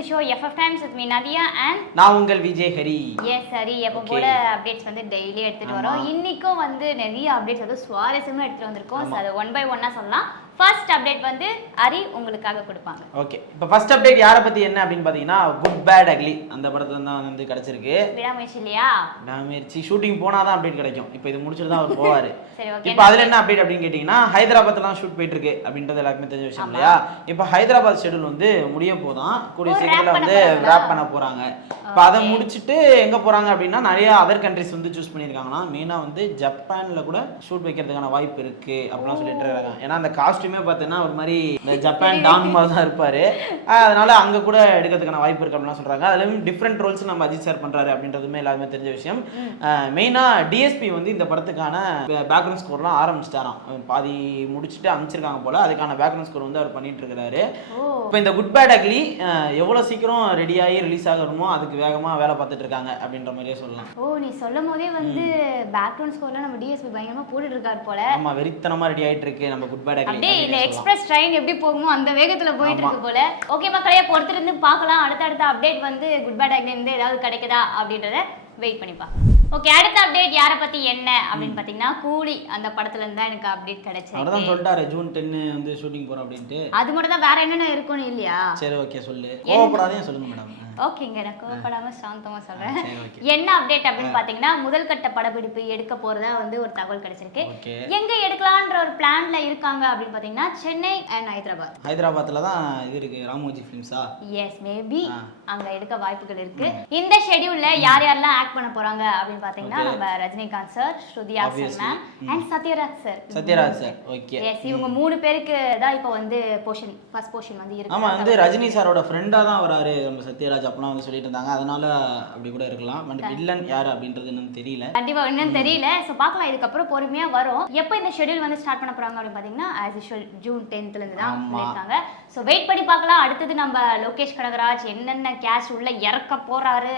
To show FF times with me Nadhiya and நான் உங்கள் Vijay Hari. S Hari, எப்போ போல அப்டேட்ஸ் வந்து டெய்லி எடுத்துட்டு வரோம். இன்னைக்கும் வந்து நிறைய அப்டேட்ஸ் வந்து சுவாரஸ்யமா எடுத்துட்டு வந்திருக்கோம். அது ஒன் பை ஒன்னா சொல்லலாம். ஃபர்ஸ்ட் அப்டேட் வந்து ஹரி உங்களுக்காக கொடுப்பாங்க. ஓகே, இப்போ ஃபர்ஸ்ட் அப்டேட் யாரை பத்தி என்ன அப்படின்னு பாத்தீங்கன்னா குட் பேட் அக்லி அந்த படத்துல தான் வந்து கிடைச்சிருக்கு. விடாமுயற்சி இல்லையா? விடாமுயற்சி ஷூட்டிங் போனாதான் அப்டேட் கிடைக்கும். இப்போ இது முடிச்சிட்டு தான் அவர் போவாரு. சரி, ஓகே. இப்போ அதுல என்ன அப்டேட் அப்படின்னு கேட்டீங்கன்னா ஹைதராபாத்லாம் ஷூட் போயிட்டு இருக்கு அப்படின்றது எல்லாருக்குமே தெரிஞ்ச விஷயம் இல்லையா? இப்போ ஹைதராபாத் ஷெட்யூல் வந்து முடிய போதான், கூடிய சீக்கிரத்துல வந்து ரேப் பண்ண போறாங்க. இப்போ அதை முடிச்சுட்டு எங்க போறாங்க அப்படின்னா நிறைய அதர் கண்ட்ரிஸ் வந்து சூஸ் பண்ணியிருக்காங்கன்னா மெயினா வந்து ஜப்பான்ல கூட ஷூட் வைக்கிறதுக்கான வாய்ப்பு இருக்கு அப்படிலாம் சொல்லிட்டு இருக்காங்க. ஏன்னா அந்த காஸ்டியூமே பார்த்தீங்கன்னா ஒரு மாதிரி ஜப்பான் டான் மாதிரி தான் இருப்பாரு. அதனால அங்க கூட எடுக்கிறதுக்கான வாய்ப்பு இருக்கு அப்படிலாம் சொல்றாங்க. அதுலயும் டிஃப்ரெண்ட் ரோல்ஸ் நம்ம அஜித் சார் பண்றாரு அப்படின்றதுமே எல்லாருமே தெரிஞ்ச விஷயம். மெயினா டிஎஸ்பி வந்து இந்த படத்துக்கான பேக்ரவுண்ட் ஸ்கோர்லாம் ஆரம்பிச்சிட்டாராம். பாதி முடிச்சுட்டு அமைச்சிருக்காங்க போல. அதுக்கான பேக்ரவுண்ட் ஸ்கோர் வந்து அவர் பண்ணிட்டு இருக்காரு. இப்போ இந்த குட் பேட் அக்லி எவ்வளவு சீக்கிரம் ரெடி ஆகி ரிலீஸ் ஆகணுமோ அதுக்கு வேகமா வேலை பார்த்துட்டு இருக்காங்க அப்படின்ற மாதிரியே சொல்லலாம். ஓ, நீ சொல்லும் போதே வந்து பேக்ரவுண்ட் ஸ்கோர்ல நம்ம டிஎஸ்பி பயங்கரமா போட்டுட்டு இருக்காரு போல. ஆமா, வெறித்தனமா ரெடி ஆயிட்டு இருக்கு நம்ம குட் பேட் அக்லி. அப்படியே இந்த எக்ஸ்பிரஸ் ட்ரெயின் எப்படி போகுமோ அந்த வேகத்துல போயிட்டு இருக்கு போல. ஓகே மக்களே, பொறுத்து இருந்து பார்க்கலாம். அடுத்த அப்டேட் வந்து குட் பேட் அக்லி இருந்து ஏதாவது கிடைக்குதா அப்படின்றத வெயிட் பண்ணி பார்க்கலாம். ஓகே, அடுத்த அப்டேட் யாரை பத்தி என்ன அப்படின்னு பாத்தீங்கன்னா கூலி அந்த படத்துல இருந்தா எனக்கு அப்டேட் கிடைச்சது. அவர்தான் சொல்லிட்டாரு ஜூன் 10 வந்து ஷூட்டிங் போறோம் அப்படின்ட்டு. அது மட்டும் தான், வேற என்னென்ன இருக்குன்னு இல்லையா? சரி, ஓகே, சொல்லு. கோவப்படாதே சொல்லுங்க மேடம். ஓகேங்க, நான் கோவப்படாம சாந்தமா சொல்றேன். என்ன அப்டேட் அப்படின்னு பாத்தீங்கன்னா முதல் கட்ட படப்பிடிப்பு எடுக்க போறதா வந்து ஒரு தகவல் கிடைச்சிருக்கு. எங்க எடுக்கலாம்ன்ற ஒரு பிளான்ல இருக்காங்க அப்படின்னு பாத்தீங்கன்னா சென்னை அண்ட் ஹைதராபாத். ஹைதராபாத்ல தான் இது இருக்கு, ராமோஜி ஃபிலிம்ஸா? எஸ், மேபி அங்க எடுக்க வாய்ப்புகள் இருக்கு. இந்த ஷெட்யூல்ல யார் யாரெல்லாம் ஆக்ட் பண்ண போறாங்க அப்படின்னு பாத்தீங்கன்னா நம்ம ரஜினிகாந்த் சார், ஸ்ருதியா ma'am and Sathyaraj sir. Sathyaraj sir, okay. Yes, இவங்க மூணு பேருக்கு தான் இப்போ வந்து போர்ஷன் ஃபர்ஸ்ட் போர்ஷன் வந்து இருக்கு. ஆமா, வந்து ரஜினி சாரோட ஃப்ரெண்டா தான் வராரு நம்ம சத்யராஜ் அப்பலாம் வந்து சொல்லிட்டு இருந்தாங்க. அதனால அப்படி கூட இருக்கலாம். பட் வில்லன் யார் அப்படின்றது என்னன்னு தெரியல. கண்டிப்பா என்னன்னு தெரியல. சோ பார்க்கலாம், இதுக்கப்புறம் பொறுமையா வரும். எப்போ இந்த ஷெட்யூல் வந்து ஸ்டார்ட் பண்ண போறாங்க அப்படின்னு பாத்தீங்கன்னா as usual ஜூன் 10th இருந்து தான் சொல்லிருக்காங்க. சோ வெயிட் பண்ணி பார்க்கலாம். அடுத்தது நம்ம லோகேஷ் கனகராஜ் என்னென்ன கேஷ் உள்ள இறக்க போறாரு,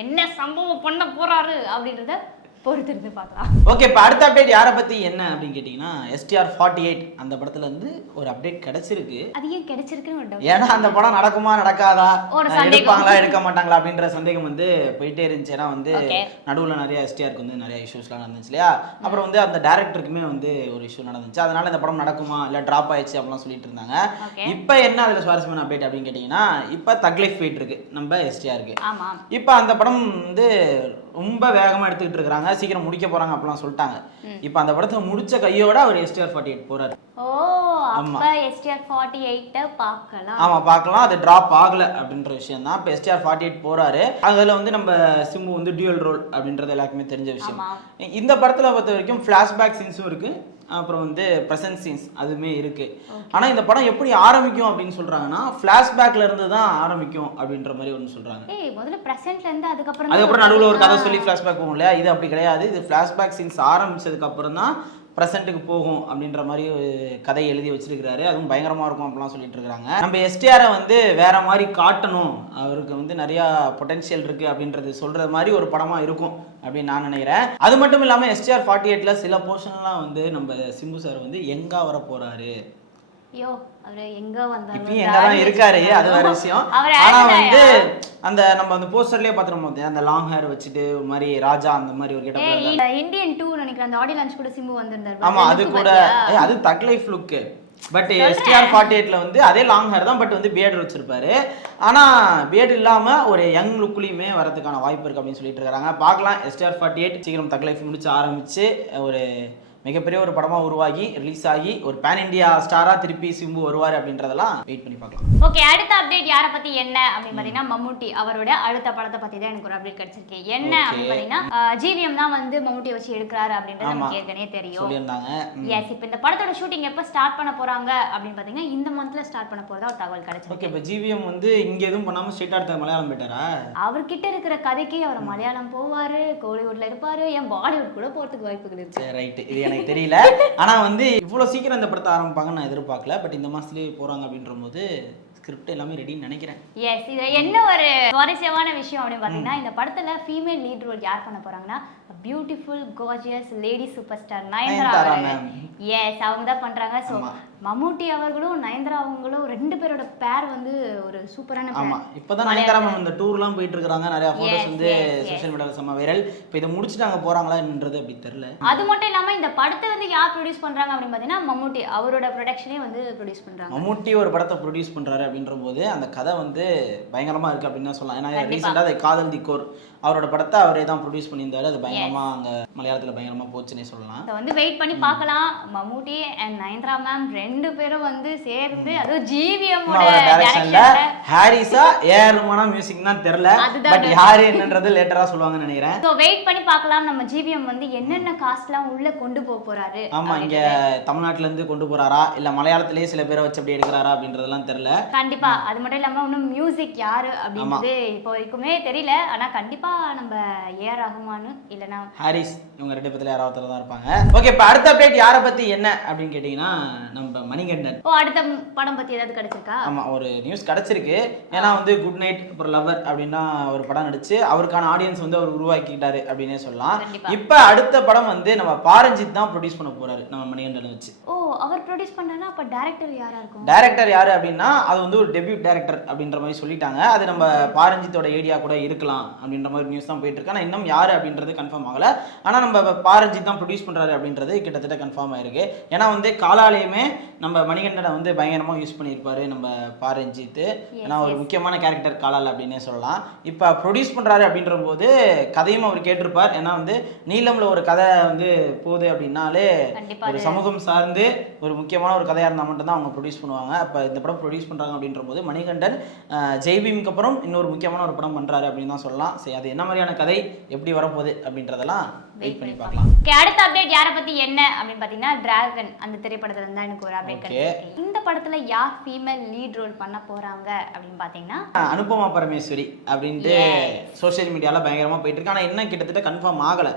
என்ன சம்பவம் பண்ண போறாரு அப்படின்றத பொறுத்திருந்து பார்க்கலாம். ஓகே, இப்போ அடுத்த அப்டேட் யாரை பத்தி என்ன அப்படின்னு கேட்டீங்கன்னா எஸ்டிஆர் 48 அந்த படத்துல இருந்து ஒரு அப்டேட் கிடைச்சிருக்கு. அது ஏன் கிடைச்சிருக்குன்னு ஒரு டவுட். ஏன்னா அந்த படம் நடக்குமா நடக்காதா, எடுப்பாங்களா எடுக்க மாட்டாங்களா அப்படின்ற சந்தேகம் வந்து போயிட்டே இருந்துச்சு. ஏன்னா வந்து நடுவுல நிறைய எஸ்டிஆருக்கு வந்து நிறைய இஷ்யூஸ்லாம் நடந்துச்சு இல்லையா? அப்புறம் வந்து அந்த டைரக்டருக்குமே வந்து ஒரு இஷ்யூ நடந்துச்சு. அதனால இந்த படம் நடக்குமா இல்ல டிராப் ஆயிடுச்சு அப்படிலாம் சொல்லிட்டு இருந்தாங்க. இப்போ என்ன அதுல சுவாரஸ்யமான அப்டேட் அப்படின்னு கேட்டீங்கன்னா இப்போ தக் லைஃப் போயிட்டு இருக்கு நம்ம எஸ்டிஆருக்கு. இப்போ அந்த படம் வந்து ரொம்ப வேகமா எடுத்துக்கிட்டு இருக்காங்க, சீக்கிரம் முடிக்க போறாங்க அப்படிலாம் சொல்லிட்டாங்க. இப்போ அந்த படத்தை முடிச்ச கையோட அவர் எஸ்டிஆர் 48 போறாரு. ஓ, அப்ப எஸ்டிஆர் 48 பார்க்கலாம். ஆமா, பார்க்கலாம். அது டிராப் ஆகல அப்படின்ற விஷயம் தான். இப்போ எஸ்டிஆர் 48 போறாரு. அதுல வந்து நம்ம சிம்பு வந்து டியூயல் ரோல் அப்படின்றது எல்லாருக்குமே தெரிஞ்ச விஷயம். இந்த படத்துல பொறுத்த வரைக்கும் ஃபிளாஷ்பேக் சீன்ஸும் இருக்கு, அப்புறம் வந்து பிரசன்ட் சீன்ஸ் அதுவுமே இருக்கு. ஆனா இந்த படம் எப்படி ஆரம்பிக்கும் அப்படின்னு சொல்றாங்கன்னா ஃபிளாஷ்பேக்ல இருந்து தான் ஆரம்பிக்கும் அப்படின்ற மாதிரி ஒன்று சொல்றாங்க. முதல்ல பிரசன்ட்ல இருந்து அதுக்கப்புறம் நடுவுல ஒரு கதை சொல்லி ஃபிளாஷ்பேக் போகும் இல்லையா? இது அப்படி கிடையாது. இது ஃபிளாஷ்பேக் சீன்ஸ் ஆரம்பிச்சதுக்கு அப்புறம் தான் பிரசன்ட்டுக்கு போகும் அப்படின்ற மாதிரி ஒரு கதை எழுதி வச்சிருக்கிறாரு. அதுவும் பயங்கரமா இருக்கும் அப்படிலாம் சொல்லிட்டு இருக்காங்க. நம்ம எஸ்டிஆரை வந்து வேற மாதிரி காட்டணும், அவருக்கு வந்து நிறைய பொட்டன்ஷியல் இருக்கு அப்படின்றது சொல்ற மாதிரி ஒரு படமா இருக்கும் அப்படின்னு நான் நினைக்கிறேன். அது மட்டும் இல்லாம எஸ்டிஆர் 48ல சில போர்ஷன்லாம் வந்து நம்ம சிம்பு சார் வந்து எங்க வர போறாரு, ஐயோ அவரு எங்க வந்தாரு, இப்பயும் எங்க தான் இருக்காரு, அது வேற விஷயம். ஆனா வந்து அந்த நம்ம அந்த போஸ்டர்லயே பாத்துறோம், அந்த லாங் ஹேர் வச்சிட்டு ஒரு மாதிரி ராஜா அந்த மாதிரி ஒரு கெட்டப். இந்தியன் 2 நினைக்கிறேன், அந்த ஆடியோ லான்ச் கூட சிம்பு வந்திருந்தாரு. ஆமா, அது கூட அது தக் லைஃப் லுக். பட் எஸ்டிஆர் 48ல வந்து அதே லாங் ஹேர் தான், பட் வந்து பியர்டு வச்சிருப்பாரு. ஆனா பியர்டு இல்லாம ஒரு யங் லுக்லயுமே வரதுக்கான வாய்ப்பு இருக்கு அப்படின்னு சொல்லிட்டு இருக்காங்க. பார்க்கலாம். எஸ்டிஆர் 48 சீக்கிரம் தக் லைஃப் முடிச்சு ஆரம்பிச்சு ஒரு மிகப்பெரிய ஒரு படமா உருவாகி ரிலீஸ் ஆகி ஒரு பேன் இண்டியா ஸ்டாரா திருப்பி சிம்பு வருவாரு அப்படின்றதெல்லாம் வெயிட் பண்ணி பார்க்கலாம். ஓகே, அடுத்த அப்டேட் யாரை பத்தி என்ன அப்படின்னு பாத்தீங்கன்னா மம்முட்டி அவரோட அடுத்த படத்தை பத்தி தான் எனக்கு ஒரு அப்டேட் கிடைச்சிருக்கு. என்ன அப்படின்னு பாத்தீங்கன்னா ஜிவிஎம் தான் வந்து மம்முட்டியை வச்சு எடுக்கிறாரு அப்படின்றது நமக்கு ஏற்கனவே தெரியும். சொல்லியிருந்தாங்க. எஸ், இப்போ இந்த படத்தோட ஷூட்டிங் எப்போ ஸ்டார்ட் பண்ண போறாங்க அப்படின்னு பாத்தீங்கன்னா இந்த மந்த்ல ஸ்டார்ட் பண்ண போறதா ஒரு தகவல் கிடைச்சிருக்கு. ஓகே, இப்போ ஜிவிஎம் வந்து இங்க எதுவும் பண்ணாம ஸ்ட்ரெயிட்டா எடுத்து மலையாளம் போயிட்டாரா? அவர்கிட்ட இருக்கிற கதைக்கு அவர் மலையாளம் போவாரு, கோலிவுட்ல இருப்பாரு, ஏன் பாலிவுட் கூட போறதுக்கு வாய்ப்புகள் இருக்கு. சரி, ரைட். இது எனக்கு தெரியல. ஆனா வந்து இவ்வளவு சீக்கிரம் இந்த படத்தை ஆரம்பிப்பாங்கன்னு நான் எதிர்பார்க்கல. பட் இந்த மாசத்துலயே போறாங்க அப்படின்ற போது ஸ்கிரிப்ட் எல்லாமே ரெடின்னு நினைக்கிறேன். எஸ், இது என்ன ஒரு சுவாரஸ்யமான விஷயம் அப்படின்னு பாத்தீங்கன்னா இந்த படத்துல ஃபீமேல் லீட் ரோல் யார் பண்ண போறாங்கன்னா beautiful gorgeous lady superstar Nayanthara Nayanthara ma'am. Yes அவங்க தான் பண்றாங்க. ஸோ மம்முட்டி அவர்களும் நயன்தாரா அவங்களும் 2 பேரோட பேர் வந்து ஒரு சூப்பரான ஆமா பேர். இப்பதான் நயன்தாரா மேம் இந்த டூர்லாம் போயிட்டு இருக்காங்க, நிறைய போட்டோஸ் வந்து சோஷியல் மீடியால செம்ம வைரல். இப்போ இதை முடிச்சுட்டு அங்க போறாங்களான்றது அப்படி தெரியல. அது மட்டும் இல்லாம இந்த படத்தை வந்து யார் ப்ரொடியூஸ் பண்றாங்க அப்படின்னு பாத்தீங்கன்னா மம்முட்டி அவரோட ப்ரொடக்ஷனே வந்து ப்ரொடியூஸ் பண்றாங்க. மம்முட்டி ஒரு படத்தை ப்ரொடியூஸ் பண்றாரு அப்படின்ற போது அந்த கதை வந்து பயங்கரமா இருக்கு அப்படின்னு தான் சொல்லலாம். ஏன்னா கண்டிப்பா. ரீசெண்டா அதை காதல் திக்கோர் அவரோட படத்தை அவரே தான் ப்ரொடியூஸ் பண்ணியிருந்தாரு. அது பயங்கரமா அங்க மலையாளத்துல பயங்கரமா போச்சுன்னே சொல்லலாம். ஸோ வந்து வெயிட் பண்ணி பார்க்கலாம். மம்முட்டி அண்ட் நயன்தாரா மேம் 2 பேரும் வந்து சேர்ந்து அதுவும் ஜிவிஎம்மோட டைரக்ஷன்ல டைரக்ஷன்ல ஹாரிஸா ஏஆர் ரஹ்மானா மியூசிக் தான் தெரியல, அதுதான் பட் யாரு என்னன்றது லேட்டரா சொல்லுவாங்கன்னு நினைக்கிறேன். ஸோ வெயிட் பண்ணி பார்க்கலாம் நம்ம ஜிவிஎம் வந்து என்னென்ன காஸ்ட்லாம் உள்ள கொண்டு போக போறாரு. ஆமா இங்க தமிழ்நாட்டுல இருந்து கொண்டு போறாரா இல்ல மலையாளத்திலேயே சில பேரை வச்சு அப்படி எடுக்கிறாரா அப்படின்றதெல்லாம் தெரியல. கண்டிப்பா அது மட்டும் இல்லாம இன்னும் மியூசிக் யாரு அப்படின்றது இப்போ வரைக்குமே தெரியல. ஆனா கண்டிப்பா நம்ம ஏஆர் ரஹ்மான் இல்லனா ஹாரிஸ் இவங்க 2 பேர்ல யாராவது ஒருத்தர் தான் இருப்பாங்க. ஓகே இப்போ அடுத்த அப்டேட் யாரை பத்தி என்ன அப்படின்னு கேட்டீங்கன்னா நம்ம மணிகண்டன். ஓ அடுத்த படம் பத்தி ஏதாவது கிடைச்சிருக்கா? ஆமா ஒரு நியூஸ் கிடைச்சிருக்கு. ஏன்னா வந்து குட் நைட் அப்புறம் லவர் அப்படின்னா ஒரு படம் நடிச்சு அவருக்கான ஆடியன்ஸ் வந்து அவர் உருவாக்கிட்டாரு அப்படின்னே சொல்லலாம். கண்டிப்பா. இப்ப அடுத்த படம் வந்து நம்ம பாரஞ்சித் தான் ப்ரொடியூஸ் பண்ண போறாரு நம்ம மணிகண்டனை வச்சு. ஓ அவர் ப்ரொடியூஸ் பண்றானா அப்ப டைரக்டர் யாரா இருக்கும்? டைரக்டர் யாரு அப்படின்னா அது வந்து ஒரு டெபியூட் டைரக்டர் அப்படின்ற மாதிரி சொல்லிட்டாங்க. அது நம்ம பாரஞ்சித்தோட ஐடியா கூட இருக்கலாம் அப்படின்ற மாதிரி நியூஸ் தான் போயிட்டு இருக்கு. ஆனா இன்னும் யாரு அப்படின்றது கன்ஃபார்ம் ஆகல. ஆனா நம்ம பாரஞ்சித் தான் ப்ரொடியூஸ் பண்றாரு அப்படின்றது கிட்டத்தட்ட கன்ஃபார்ம் ஆயிருக்கு. ஏன்னா வந்து காலாலயமே நம்ம மணிகண்டனை வந்து பயங்கரமா யூஸ் பண்ணியிருப்பாரு நம்ம பாரஞ்சித். ஏன்னா ஒரு முக்கியமான கேரக்டர் காலால் அப்படின்னே சொல்லலாம். இப்ப ப்ரொடியூஸ் பண்றாரு அப்படின்ற போது கதையும் அவர் கேட்டிருப்பார். ஏன்னா வந்து நீலம்ல ஒரு கதை வந்து போகுது அப்படின்னாலே ஒரு சமூகம் சார்ந்து ஒரு முக்கியமான ஒரு கதையா இருந்தா மட்டும் தான் அவங்க ப்ரொடியூஸ் பண்ணுவாங்க. அப்ப இந்த படம் ப்ரொடியூஸ் பண்றாங்க அப்படின்ற போது மணிகண்டன் ஜெய்பீமுக்கு அப்புறம் இன்னொரு முக்கியமான ஒரு படம் பண்றாரு அப்படின்னு தான் சொல்லலாம். சரி அது என்ன மாதிரியான கதை எப்படி வரப்போகுது அப்படின்றதெல்லாம் வெயிட் பண்ணி பார்க்கலாம். ஓகே அடுத்த அப்டேட் யாரை பத்தி என்ன அப்படின்னு பாத்தீங்கன்னா டிராகன் அந்த திரைப்படத்துல இருந்தா எனக்கு ஒரு அப்டேட் கிடைச்சிருக்கு. இந்த படத்துல யார் ஃபீமேல் லீட் ரோல் பண்ண போறாங்க அப்படின்னு பாத்தீங்கன்னா அனுபமா பரமேஸ்வரி அப்படின்ட்டு சோஷியல் மீடியால பயங்கரமா போயிட்டு இருக்கு. ஆனா என்ன கிட்டத்தட்ட கன்ஃபார்ம் ஆகல.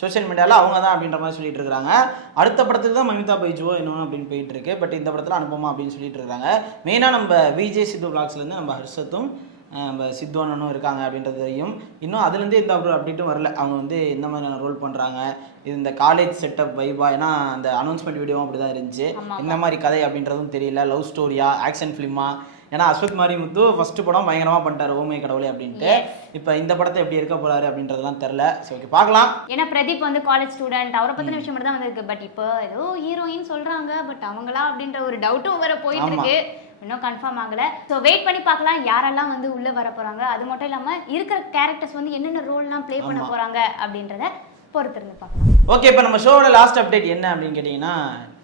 சோஷியல் மீடியால அவங்க தான் அப்படின்ற மாதிரி சொல்லிட்டு இருக்காங்க. அடுத்த படத்துக்கு தான் மமிதா பைஜுவோ என்ன அப்படின்னு போயிட்டு இருக்கு. பட் இந்த படத்துல அனுபமா அப்படின்னு சொல்லிட்டு இருக்காங்க. மெயினா நம்ம விஜய் சித்து பிளாக்ஸ்ல இருந்து நம்ம ஹர்ஷத்தும் நம்ம சித்துவனும் இருக்காங்க அப்படின்றது தெரியும். இன்னும் அதுலேருந்து எந்த ஒரு அப்டேட்டும் வரல. அவங்க வந்து எந்த மாதிரியான ரோல் பண்ணுறாங்க, இது இந்த காலேஜ் செட்டப் வைபா, ஏன்னா அந்த அனௌன்ஸ்மெண்ட் வீடியோவும் அப்படி தான் இருந்துச்சு. இந்த மாதிரி கதை அப்படின்றதும் தெரியல. லவ் ஸ்டோரியா ஆக்ஷன் ஃபிலிமா, ஏன்னா அஸ்வத் மாரிமுத்து ஃபர்ஸ்ட் படம் பயங்கரமாக பண்ணிட்டாரு ஓமே கடவுளே அப்படின்ட்டு. இப்போ இந்த படத்தை எப்படி இருக்க போறாரு அப்படின்றதெல்லாம் தெரியல. சரி ஓகே பார்க்கலாம். ஏன்னா பிரதீப் வந்து காலேஜ் ஸ்டூடெண்ட் அவரை பத்தின விஷயம் மட்டும் தான் வந்திருக்கு. பட் இப்போ ஏதோ ஹீரோயின் சொல்றாங்க, பட் அவங்களா அப்படின்ற ஒரு டவுட்டும் வேற போயிட்டு இருக்கு. இன்னும் கன்ஃபார்ம் ஆகல. ஸோ வெயிட் பண்ணி பார்க்கலாம் யாரெல்லாம் வந்து உள்ள வர போறாங்க. அது மட்டும் இல்லாம இருக்கிற கேரக்டர்ஸ் வந்து என்னென்ன ரோல்லாம் ப்ளே பண்ண போறாங்க அப்படின்றத பொறுத்திருந்து பார்க்கலாம். ஓகே இப்போ நம்ம ஷோவோட லாஸ்ட் அப்டேட் என்ன அப்படின்னு கேட்டிங்கன்னா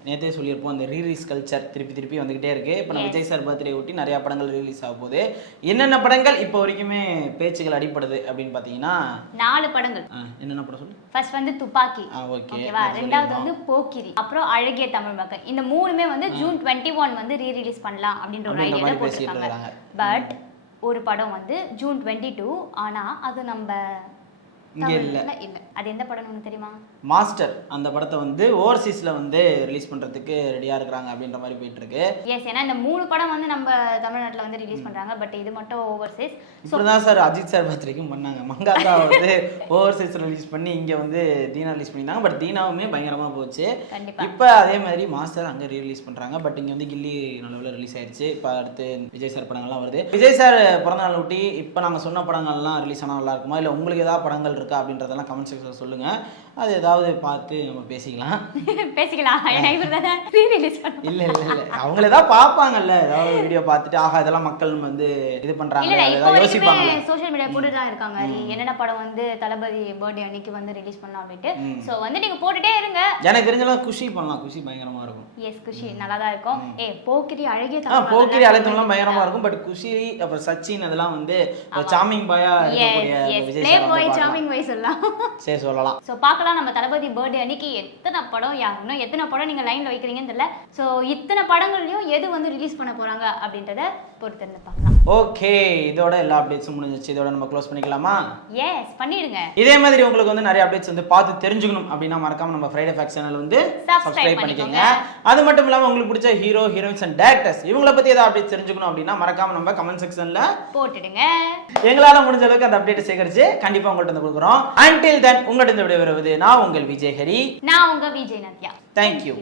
நேற்றே சொல்லியிருப்போம் அந்த ரீலீஸ் கல்ச்சர் திருப்பி வந்துகிட்டே இருக்கு. இப்போ நம்ம விஜய் சார் பர்த்டே ஒட்டி நிறைய படங்கள் ரிலீஸ் ஆக போகுது. என்னென்ன படங்கள் இப்போ வரைக்குமே பேச்சுகள் அடிப்படுது அப்படின்னு பார்த்தீங்கன்னா 4 படங்கள். என்னென்ன படம் சொல்லு? ஃபர்ஸ்ட் வந்து துப்பாக்கி, ஓகேவா, ரெண்டாவது வந்து போக்கிரி, அப்புறம் அழகிய தமிழ் மக்கள். இந்த 3மே வந்து ஜூன் 21 வந்து ரீரிலீஸ் பண்ணலாம் அப்படின்ற ஒரு ஐடியால போட்டுருக்காங்க. பட் ஒரு படம் வந்து ஜூன் 22, ஆனா அது நம்ம இங்க இல்ல. அது எந்த படம் உங்களுக்கு தெரியுமா? மாஸ்டர் அந்த படத்தை வந்து ஓவர்சீஸ்ல வந்து ரிலீஸ் பண்றதுக்கு ரெடியா இருக்காங்க அப்படின்ற மாதிரி போயிட்டு இருக்கு. எஸ் ஏன்னா இந்த 3 படம் வந்து நம்ம தமிழ்நாட்டுல வந்து ரிலீஸ் பண்றாங்க. பட் இது மட்டும் ஓவர்சீஸ். இப்படிதான் சார் அஜித் சார் பர்த்டேக்கும் பண்ணாங்க. மங்காத்தா வந்து ஓவர்சீஸ் ரிலீஸ் பண்ணி இங்க வந்து தீனா ரிலீஸ் பண்ணிருந்தாங்க. பட் தீனாவுமே பயங்கரமா போச்சு. இப்போ அதே மாதிரி மாஸ்டர் அங்க ரிலீஸ் பண்றாங்க. பட் இங்க வந்து கில்லி நல்ல ரிலீஸ் ஆயிடுச்சு. இப்போ அடுத்து விஜய் சார் படங்கள்லாம் வருது. விஜய் சார் பிறந்த நாள் ஒட்டி இப்போ நாங்க சொன்ன படங்கள்லாம் ரிலீஸ் ஆனா நல்லா இருக்குமா, இல்ல உங்களுக்கு ஏதாவது படங்கள் இருக்கா அப்படின்றதெல்லாம் கமெண்ட் செக்ஷன்ல சொல்லுங்க. அது ஏதாவது பார்த்து நம்ம பேசிக்கலாம். இல்ல அவங்களே தான் பார்ப்பாங்கல்ல, ஏதாவது வீடியோ பார்த்துட்டு ஆஹா இதெல்லாம் மக்கள் வந்து இது பண்றாங்க யோசிப்பாங்க. சோஷியல் மீடியா கூட தான் இருக்காங்க என்னென்ன படம் வந்து தளபதி பர்த்டே அன்னைக்கு வந்து ரிலீஸ் பண்ணலாம் அப்படிட்டு. சோ வந்து நீங்க போட்டுட்டே இருங்க. எனக்கு தெரிஞ்சலாம் குஷி பண்ணலாம். குஷி பயங்கரமா இருக்கும். எஸ் குஷி நல்லா தான் இருக்கும். போக்கிரி அழகிய தமிழ் போக்கிரி அழைத்தவங்கலாம் பயங்கரமா இருக்கும். பட் குஷி அப்புறம் சச்சின் அதெல்லாம் வந்து சாமிங் பாயா இருக்கக்கூடிய விஜய் சார் பாய் சாமிங் பாய் சொல்லலாம். சரி சொல்லலாம். சோ பார்க்கலாம் நம்ம தளபதி பர்த்டே அன்னைக்கு எத்தனை படம் யாருன்னா எத்தனை படம் நீங்க லைன்ல வைக்கிறீங்கன்னு தெரியல. சோ இத்தனை படங்கள்லயும் எது வந்து ரிலீஸ் பண்ண போறாங்க அப்படின்றத பொறுத்திருந்து பார்க்கலாம். ஓகே இதோட எல்லா அப்டேட்ஸும் முடிஞ்சிச்சு. இதோட நம்ம க்ளோஸ் பண்ணிக்கலாமா? எஸ் பண்ணிடுங்க. இதே மாதிரி உங்களுக்கு வந்து நிறைய அப்டேட்ஸ் வந்து பார்த்து தெரிஞ்சுக்கணும் அப்படின்னா மறக்காம நம்ம ஃப்ரைடே ஃபேக்ஸ் சேனல் வந்து சப்ஸ்கிரைப் பண்ணிக்கோங்க. அது மட்டும் இல்லாம உங்களுக்கு பிடிச்ச ஹீரோ ஹீரோயின்ஸ் அண்ட் டைரக்டர்ஸ் இவங்கள பத்தி ஏதாவது அப்டேட் தெரிஞ்சுக்கணும் அப்படின்னா மறக்காம நம்ம கமெண்ட் செக்ஷன்ல போட்டுடுங்க. எங்களால முடிஞ்ச அளவுக்கு அந்த அப்டேட் சேகரிச்சு கண்டிப்பா உங்கள்ட்ட வந்து கொடுக்குறோம். Until then உங்கள்ட்ட இந்த வீடியோ வருவது நான் உங்கள் விஜய் ஹரி. நான் உங்க விஜய் நத்யா. தேங்க்யூ.